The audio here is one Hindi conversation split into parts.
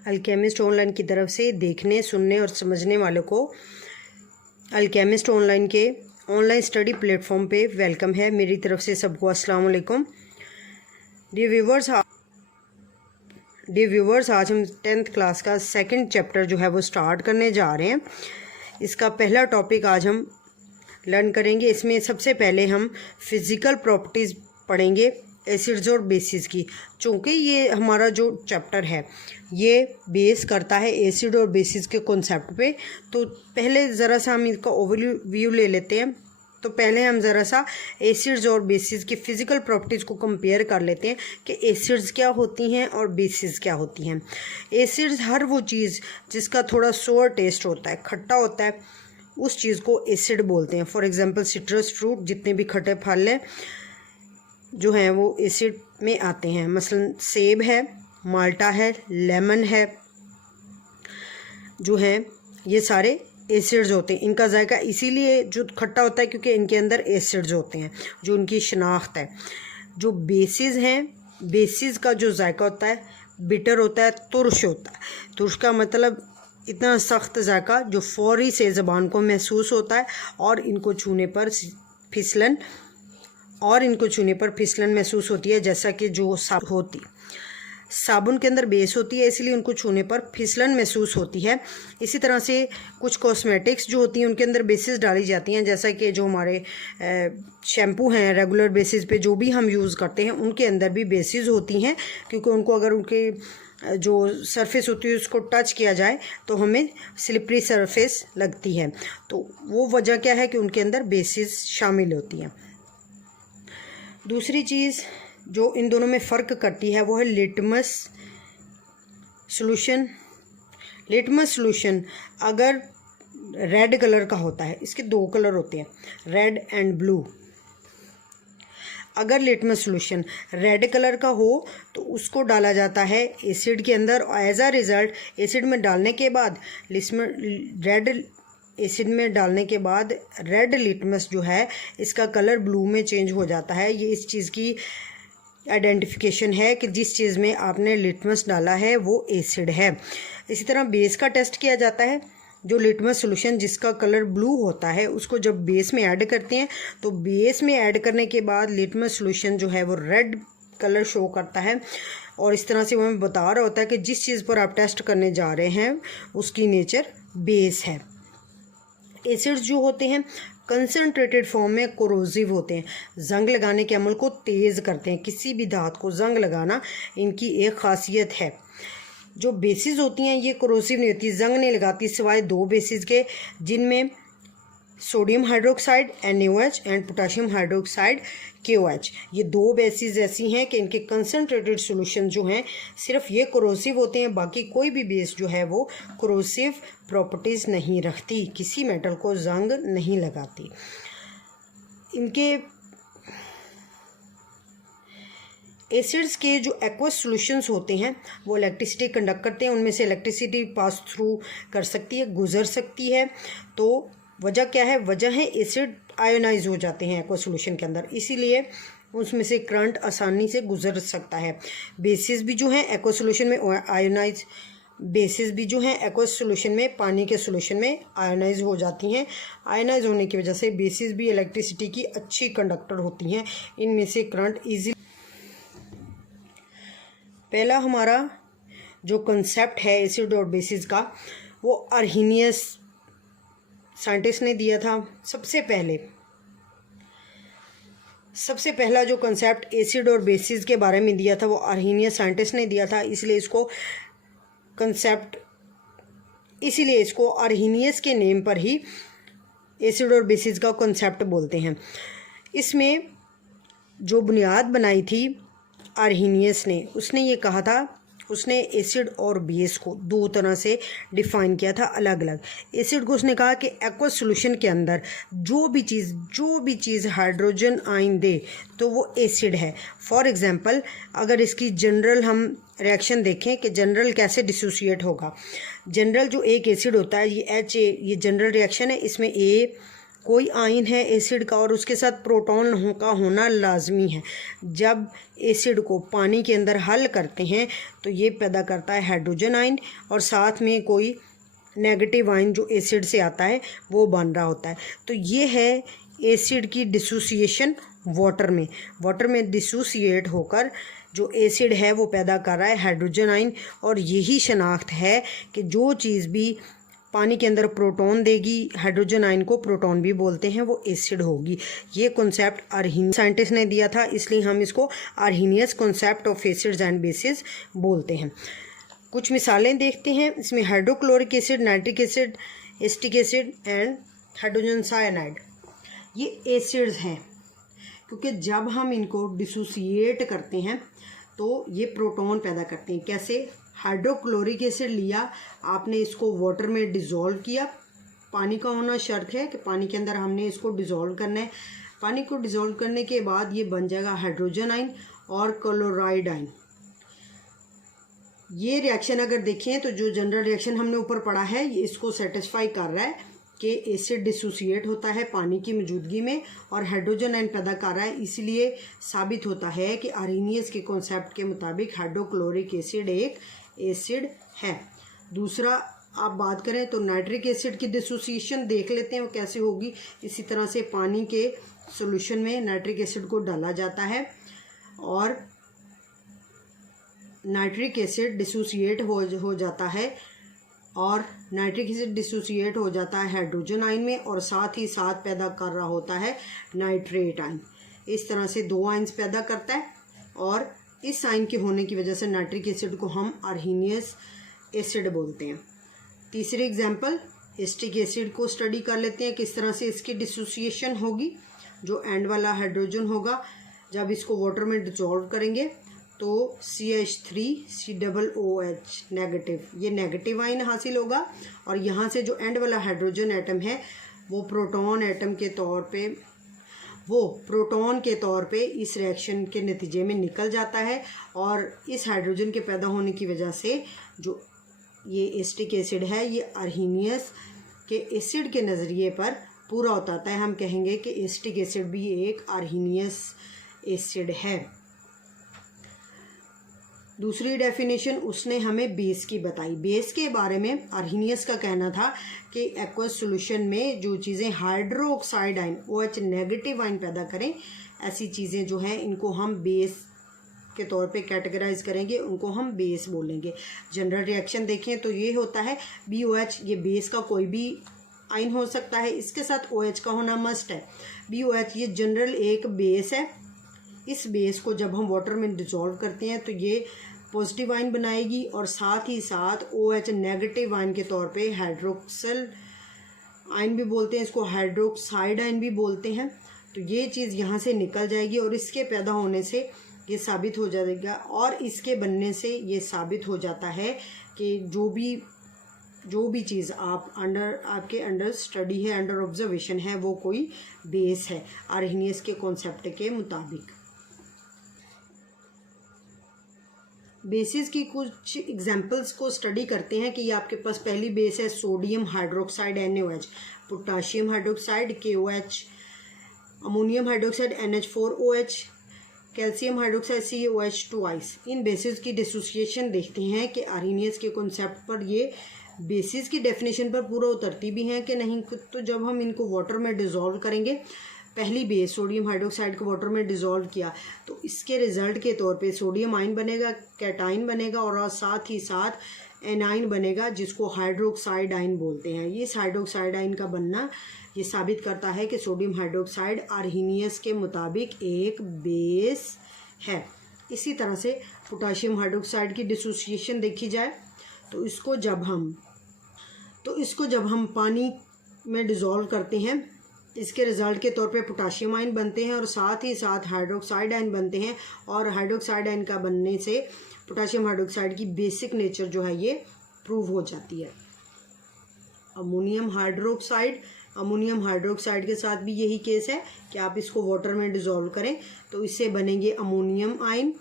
अल्केमिस्ट ऑनलाइन की तरफ से देखने, सुनने और समझने वालों को अल्केमिस्ट ऑनलाइन के ऑनलाइन स्टडी प्लेटफॉर्म पे वेलकम है। मेरी तरफ से सबको अस्सलाम वालेकुम। डियर व्यूवर्स, आज हम 10th क्लास का सेकंड चैप्टर जो है वो स्टार्ट करने जा रहे हैं। इसका पहला टॉपिक आज हम लर्न करेंगे। इसमें सबसे पहले हम फिज़िकल प्रॉपर्टीज़ पढ़ेंगे एसिड्स और बेसिस की। चूँकि ये हमारा जो चैप्टर है ये बेस करता है एसिड और बेसिस के कॉन्सेप्ट पे, तो पहले ज़रा सा हम इसका ओवरव्यू ले लेते हैं। तो पहले हम ज़रा सा एसिड्स और बेसिस की फ़िज़िकल प्रॉपर्टीज़ को कंपेयर कर लेते हैं कि एसिड्स क्या होती हैं और बेसिस क्या होती हैं। एसिड्स हर वो चीज़ जिसका थोड़ा सोर टेस्ट होता है, खट्टा होता है, उस चीज़ को एसिड बोलते हैं। फॉर एग्ज़ाम्पल सिट्रस फ्रूट, जितने भी खट्टे फल हैं जो हैं वो एसिड में आते हैं। मसलन सेब है, माल्टा है, लेमन है, जो हैं ये सारे एसिड्स होते हैं। इनका जायका इसीलिए जो खट्टा होता है क्योंकि इनके अंदर एसिड्स होते हैं, जो उनकी शनाख्त है। जो बेसिस हैं, बेसिस का जो जायका होता है बिटर होता है, तुर्श होता है। तुर्श का मतलब इतना सख्त जायका जो फौरी से ज़बान को महसूस होता है और इनको छूने पर फिसलन महसूस होती है, जैसा कि जो साबुन के अंदर बेस होती है, इसलिए उनको छूने पर फिसलन महसूस होती है। इसी तरह से कुछ कॉस्मेटिक्स जो होती हैं उनके अंदर बेसिस डाली जाती हैं, जैसा कि जो हमारे शैम्पू हैं रेगुलर बेसिस पे जो भी हम यूज़ करते हैं उनके अंदर भी बेसिस होती हैं, क्योंकि उनको अगर उनके जो सरफेस होती है उसको टच किया जाए तो हमें स्लिपरी सरफेस लगती है। तो वो वजह क्या है कि उनके अंदर बेसिस शामिल होती हैं। दूसरी चीज़ जो इन दोनों में फ़र्क करती है वो है लिटमस सॉल्यूशन। लिटमस सॉल्यूशन अगर रेड कलर का होता है, इसके दो कलर होते हैं, रेड एंड ब्लू। अगर लिटमस सॉल्यूशन रेड कलर का हो तो उसको डाला जाता है एसिड के अंदर, और एज अ रिज़ल्ट एसिड में डालने के बाद रेड लिटमस जो है इसका कलर ब्लू में चेंज हो जाता है। ये इस चीज़ की आइडेंटिफिकेशन है कि जिस चीज़ में आपने लिटमस डाला है वो एसिड है। इसी तरह बेस का टेस्ट किया जाता है। जो लिटमस सॉल्यूशन जिसका कलर ब्लू होता है उसको जब बेस में ऐड करते हैं तो बेस में ऐड करने के बाद लिटमस सॉल्यूशन जो है वो रेड कलर शो करता है, और इस तरह से वो हमें बता रहा होता है कि जिस चीज़ पर आप टेस्ट करने जा रहे हैं उसकी नेचर बेस है। एसिड्स जो होते हैं कंसनट्रेटेड फॉर्म में कोरोसिव होते हैं, जंग लगाने के अमल को तेज़ करते हैं। किसी भी धात को जंग लगाना इनकी एक खासियत है। जो बेसिस होती हैं ये कोरोसिव नहीं होती, जंग नहीं लगाती, सिवाय दो बेसिस के, जिनमें sodium hydroxide NaOH and potassium hydroxide KOH। ये दो बेसिस ऐसी हैं कि इनके कंसनट्रेटेड सॉल्यूशन जो हैं सिर्फ ये कोरोसिव होते हैं, बाकी कोई भी बेस जो है वो कोरोसिव प्रॉपर्टीज़ नहीं रखती, किसी मेटल को जंग नहीं लगाती। इनके एसिड्स के जो एक्वस सॉल्यूशंस होते हैं वो इलेक्ट्रिसिटी कंडक्ट करते हैं, उनमें से इलेक्ट्रिसिटी पास थ्रू कर सकती है, गुजर सकती है। तो वजह क्या है? वजह है एसिड आयोनाइज हो जाते हैं एक्वस सॉल्यूशन के अंदर, इसीलिए उसमें से करंट आसानी से गुजर सकता है। बेसिस भी जो है एक्वस सॉल्यूशन में आयोनाइज, बेसिस भी जो है एक्वस सॉल्यूशन में पानी के सॉल्यूशन में आयोनाइज हो जाती हैं। आयोनाइज होने की वजह से बेसिस भी इलेक्ट्रिसिटी की अच्छी कंडक्टर होती हैं, इनमें से करंट ईजी। पहला हमारा जो कंसेप्ट है एसिड और बेसिस का वो अर्हीनियस साइंटिस्ट ने दिया था। सबसे पहला जो कंसेप्ट एसिड और बेसिस के बारे में दिया था वो अर्हीनियस साइंटिस्ट ने दिया था, इसलिए इसको अर्हीनियस के नेम पर ही एसिड और बेसिस का कंसेप्ट बोलते हैं। इसमें जो बुनियाद बनाई थी अर्हीनियस ने, उसने ये कहा था, उसने एसिड और बेस को दो तरह से डिफ़ाइन किया था अलग अलग। एसिड को उसने कहा कि एक्वस सॉल्यूशन के अंदर जो भी चीज़ हाइड्रोजन आयन दे तो वो एसिड है। फॉर एग्जांपल अगर इसकी जनरल हम रिएक्शन देखें कि जनरल कैसे डिसोसिएट होगा। जनरल जो एक एसिड होता है ये ये जनरल रिएक्शन है, इसमें कोई आयन है एसिड का और उसके साथ प्रोटॉन का होना लाजमी है। जब एसिड को पानी के अंदर हल करते हैं तो ये पैदा करता है हाइड्रोजन आयन, और साथ में कोई नेगेटिव आयन जो एसिड से आता है वो बन रहा होता है। तो ये है एसिड की डिसोसिएशन वाटर में डिसोसिएट होकर जो एसिड है वो पैदा कर रहा है हाइड्रोजन आयन। और यही शनाख्त है कि जो चीज़ भी पानी के अंदर प्रोटॉन देगी, हाइड्रोजन आयन को प्रोटॉन भी बोलते हैं, वो एसिड होगी। ये कॉन्सेप्ट अर्हीनियस साइंटिस्ट ने दिया था, इसलिए हम इसको Arrhenius concept of acids and bases बोलते हैं। कुछ मिसालें देखते हैं। इसमें hydrochloric acid, nitric acid, acetic acid and hydrogen cyanide, ये एसिड्स हैं क्योंकि जब हम इनको डिसोसिएट करते हैं तो ये प्रोटॉन पैदा करते हैं। कैसे? हाइड्रोक्लोरिक एसिड लिया आपने, इसको वाटर में डिज़ोल्व किया। पानी का होना शर्त है कि पानी के अंदर हमने इसको डिज़ोल्व करना है। पानी को डिज़ोल्व करने के बाद ये बन जाएगा हाइड्रोजन आयन और क्लोराइड आयन। ये रिएक्शन अगर देखें तो जो जनरल रिएक्शन हमने ऊपर पढ़ा है ये इसको सेटिस्फाई कर रहा है कि एसिड डिसोसिएट होता है पानी की मौजूदगी में और हाइड्रोजन आयन पैदा कर रहा है। इसलिए साबित होता है कि अर्हीनियस के कॉन्सेप्ट के मुताबिक हाइड्रोक्लोरिक एसिड एक एसिड है। दूसरा आप बात करें तो नाइट्रिक एसिड की डिसोसिएशन देख लेते हैं वो कैसे होगी। इसी तरह से पानी के सॉल्यूशन में नाइट्रिक एसिड को डाला जाता है और नाइट्रिक एसिड डिसोसिएट हो जाता है और नाइट्रिक एसिड डिसोसिएट हो जाता है हाइड्रोजन आयन में और साथ ही साथ पैदा कर रहा होता है नाइट्रेट आयन। इस तरह से दो आयन्स पैदा करता है और इस आयन के होने की वजह से नाइट्रिक एसिड को हम अर्हीनियस एसिड बोलते हैं। तीसरी एग्जांपल एसिटिक एसिड को स्टडी कर लेते हैं, किस तरह से इसकी डिसोसिएशन होगी। जो एंड वाला हाइड्रोजन होगा जब इसको वाटर में डिसॉल्व करेंगे तो CH3COOH नेगेटिव, ये नेगेटिव आयन हासिल होगा और यहाँ से जो एंड वाला हाइड्रोजन एटम है वो प्रोटॉन के तौर पे इस रिएक्शन के नतीजे में निकल जाता है और इस हाइड्रोजन के पैदा होने की वजह से जो ये एसिटिक एसिड है ये अर्हीनियस के एसिड के नज़रिए पर पूरा उतरता है। हम कहेंगे कि एसिटिक एसिड भी एक अर्हीनियस एसिड है। दूसरी डेफिनेशन उसने हमें बेस की बताई। बेस के बारे में अर्हीनियस का कहना था कि एक्वस सॉल्यूशन में जो चीज़ें hydroxide ion OH negative ion पैदा करें, ऐसी चीज़ें जो हैं इनको हम बेस के तौर पे कैटेगराइज करेंगे, उनको हम बेस बोलेंगे। जनरल रिएक्शन देखें तो ये होता है BOH, ये बेस का कोई भी आयन हो सकता है, इसके साथ OH का होना मस्ट है। BOH ये जनरल एक बेस है। इस बेस को जब हम वाटर में डिसॉल्व करते हैं तो ये पॉजिटिव आयन बनाएगी और साथ ही साथ OH नेगेटिव आयन के तौर पे हाइड्रोक्सिल आयन भी बोलते हैं, इसको हाइड्रोक्साइड आयन भी बोलते हैं। तो ये चीज़ यहाँ से निकल जाएगी और इसके पैदा होने से ये साबित हो जाएगा और इसके बनने से ये साबित हो जाता है कि जो भी चीज़ आपके अंडर स्टडी है, अंडर ऑब्जर्वेशन है, वो कोई बेस है अर्हीनियस के कॉन्सेप्ट के मुताबिक। बेसिस की कुछ एग्जांपल्स को स्टडी करते हैं कि ये आपके पास पहली बेस है sodium hydroxide NaOH, potassium hydroxide KOH, ammonium hydroxide NH4OH, calcium hydroxide CaOH2। इन बेसिस की डिसोसिएशन देखते हैं कि अर्हीनियस के कॉन्सेप्ट पर ये बेसिस की डेफिनेशन पर पूरा उतरती भी हैं कि नहीं। तो जब हम इनको वाटर में डिसॉल्व करेंगे, पहली बेस सोडियम हाइड्रोक्साइड को वाटर में डिसॉल्व किया तो इसके रिजल्ट के तौर पे सोडियम आयन बनेगा, कैटाइन बनेगा और साथ ही साथ एनाइन बनेगा जिसको हाइड्रोक्साइड आयन बोलते हैं। इस हाइड्रोक्साइड आयन का बनना ये साबित करता है कि सोडियम हाइड्रोक्साइड अर्हीनियस के मुताबिक एक बेस है। इसी तरह से पोटाशियम हाइड्रोक्साइड की डिसोसिएशन देखी जाए तो इसको जब हम पानी में डिसॉल्व करते हैं, इसके रिज़ल्ट के तौर पे पोटाशियम आयन बनते हैं और साथ ही साथ हाइड्रोक्साइड आयन बनते हैं और हाइड्रोक्साइड आयन का बनने से पोटाशियम हाइड्रोक्साइड की बेसिक नेचर जो है ये प्रूव हो जाती है। अमोनियम हाइड्रोक्साइड के साथ भी यही केस है कि आप इसको वाटर में डिसॉल्व करें तो इससे बनेंगे अमोनियम आयन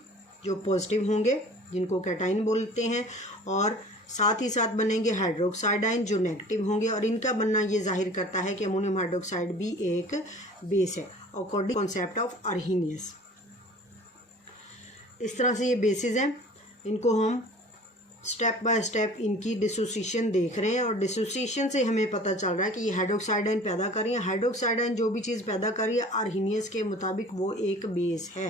जो पॉजिटिव होंगे, जिनको कैटाइन बोलते हैं, और साथ ही साथ बनेंगे हाइड्रोक्साइड आयन जो नेगेटिव होंगे, और इनका बनना ये जाहिर करता है कि अमोनियम हाइड्रोक्साइड भी एक बेस है अकॉर्डिंग कॉन्सेप्ट ऑफ अर्हीनियस। इस तरह से ये बेसिस हैं, इनको हम स्टेप बाय स्टेप इनकी डिसोसिएशन देख रहे हैं, और डिसोसिएशन से हमें पता चल रहा है कि ये हाइड्रोक्साइड आयन पैदा कर रही है। हाइड्रोक्साइड आयन जो भी चीज़ पैदा कर रही है अर्हीनियस के मुताबिक वो एक बेस है।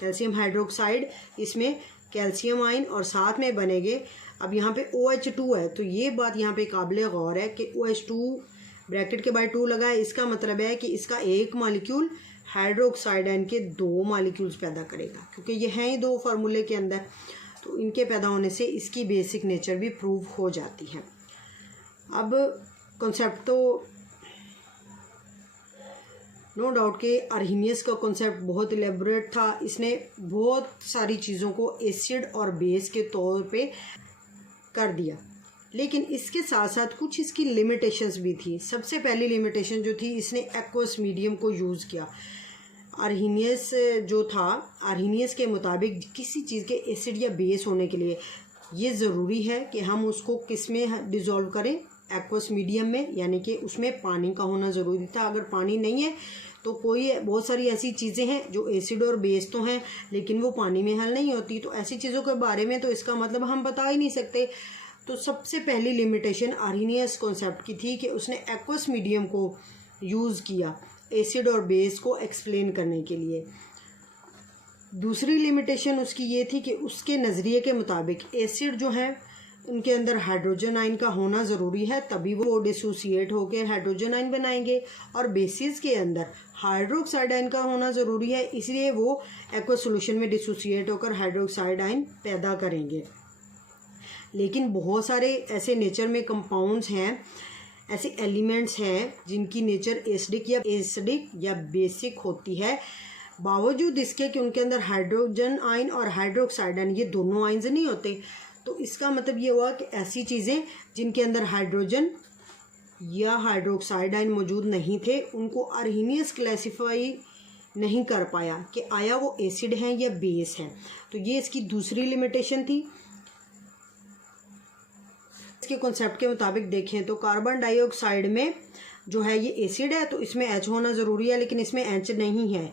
कैल्शियम हाइड्रोक्साइड, इसमें कैल्शियम आयन और साथ में बनेंगे, अब यहाँ पे OH2 है, तो ये बात यहाँ पे काबिल गौर है कि OH2 ब्रैकेट के बाद 2 लगा है, इसका मतलब है कि इसका एक मॉलिक्यूल हाइड्रोक्साइड आयन के 2 मॉलिक्यूल्स पैदा करेगा, क्योंकि ये हैं ही 2 फार्मूले के अंदर, तो इनके पैदा होने से इसकी बेसिक नेचर भी प्रूव हो जाती है। अब कॉन्सेप्ट तो नो डाउट के अर्हीनियस का कॉन्सेप्ट बहुत इलेबोरेट था, इसने बहुत सारी चीज़ों को एसिड और बेस के तौर पे कर दिया, लेकिन इसके साथ साथ कुछ इसकी लिमिटेशंस भी थी। सबसे पहली लिमिटेशन जो थी, इसने एक्वस मीडियम को यूज़ किया। अर्हीनियस जो था, अर्हीनियस के मुताबिक किसी चीज़ के एसिड या बेस होने के लिए ये ज़रूरी है कि हम उसको किस में डिज़ोल्व करें, एक्वस मीडियम में, यानी कि उसमें पानी का होना ज़रूरी था। अगर पानी नहीं है तो बहुत सारी ऐसी चीज़ें हैं जो एसिड और बेस तो हैं लेकिन वो पानी में हल नहीं होती, तो ऐसी चीज़ों के बारे में तो इसका मतलब हम बता ही नहीं सकते। तो सबसे पहली लिमिटेशन अर्हीनियस कॉन्सेप्ट की थी कि उसने एक्वस मीडियम को यूज़ किया एसिड और बेस को एक्सप्लेन करने के लिए। दूसरी लिमिटेशन उसकी ये थी कि उसके नज़रिए के मुताबिक एसिड जो है उनके अंदर हाइड्रोजन आयन का होना ज़रूरी है, तभी वो डिसोसिएट होकर हाइड्रोजन आयन बनाएंगे, और बेसिस के अंदर हाइड्रोक्साइड आयन का होना ज़रूरी है, इसलिए वो एक्वस सॉल्यूशन में डिसोसिएट होकर हाइड्रोक्साइड आयन पैदा करेंगे। लेकिन बहुत सारे ऐसे नेचर में कंपाउंड्स हैं, ऐसे एलिमेंट्स हैं जिनकी नेचर एसिडिक या बेसिक होती है, बावजूद इसके कि उनके अंदर हाइड्रोजन आयन और हाइड्रोक्साइड आयन ये दोनों आयन्स नहीं होते। तो इसका मतलब ये हुआ कि ऐसी चीज़ें जिनके अंदर हाइड्रोजन या हाइड्रोक्साइड आयन मौजूद नहीं थे, उनको अर्हीनियस क्लासिफाई नहीं कर पाया कि आया वो एसिड हैं या बेस हैं। तो ये इसकी दूसरी लिमिटेशन थी। इसके कॉन्सेप्ट के मुताबिक देखें तो कार्बन डाइऑक्साइड में जो है ये एसिड है, तो इसमें H होना ज़रूरी है, लेकिन इसमें H नहीं है।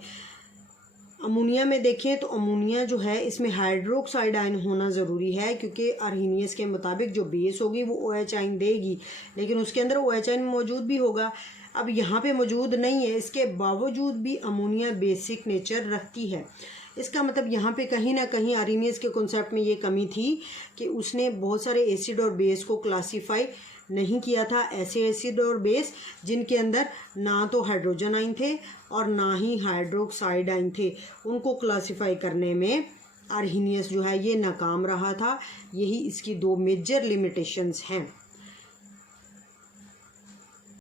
अमोनिया में देखें तो अमोनिया जो है इसमें हाइड्रोक्साइड आयन होना ज़रूरी है, क्योंकि अर्हीनियस के मुताबिक जो बेस होगी वो OH आयन देगी, लेकिन उसके अंदर OH आयन मौजूद भी होगा। अब यहाँ पे मौजूद नहीं है, इसके बावजूद भी अमोनिया बेसिक नेचर रखती है। इसका मतलब यहाँ पे कहीं ना कहीं अर्हीनियस के कॉन्सेप्ट में ये कमी थी कि उसने बहुत सारे एसिड और बेस को क्लासीफाई नहीं किया था, ऐसे एसिड और बेस जिनके अंदर ना तो हाइड्रोजन आयन थे और ना ही हाइड्रोक्साइड आयन थे, उनको क्लासिफाई करने में अर्हीनियस जो है ये नाकाम रहा था। यही इसकी 2 मेजर लिमिटेशंस हैं।